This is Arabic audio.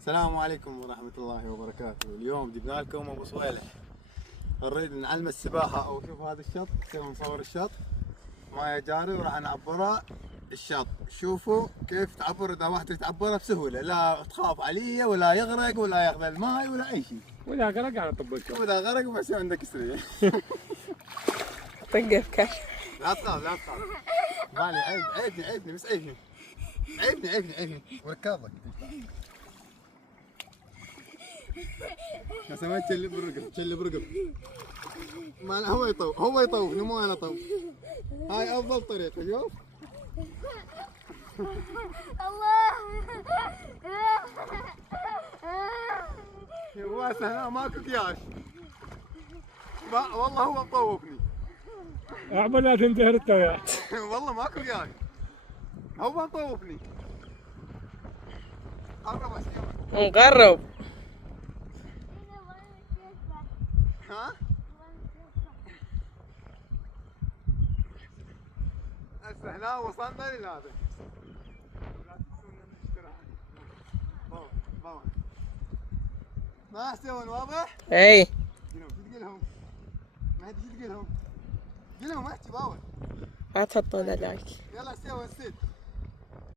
السلام عليكم ورحمة الله وبركاته. اليوم جبنا لكم ابو صويلح، نريد نعلم السباحة. او شوف هذا الشط، نسوي نصور الشط مايه جاري وراح نعبره الشط. شوفوا كيف تعبر، اذا واحد يتعبره بسهولة، لا تخاف عليه ولا يغرق ولا ياخذ الماي ولا اي شيء. واذا غرق على طب الكف، واذا غرق بس عندك سريع. طقه في كف. لا تخاف لا تخاف. بالي عيبني بس عيبني وركابك. يا سمعت شلي برقب ما هو يطوفني مو انا طوف. هاي افضل طريقه. شوف الله هو هنا ماكو قياس. والله هو مطوفني. اعمل لا تنتهر التويات. والله ماكو قياس، هو مطوفني. قرب اشياء. نقرب. ها؟ هسه هنا وصلنا لهذا. ما يحسبون واضح؟ اي شو تقول لهم؟ مهدي شو تقول لهم؟ قول لهم احكي باور. لا تحطون لايك. يلا سوي السد.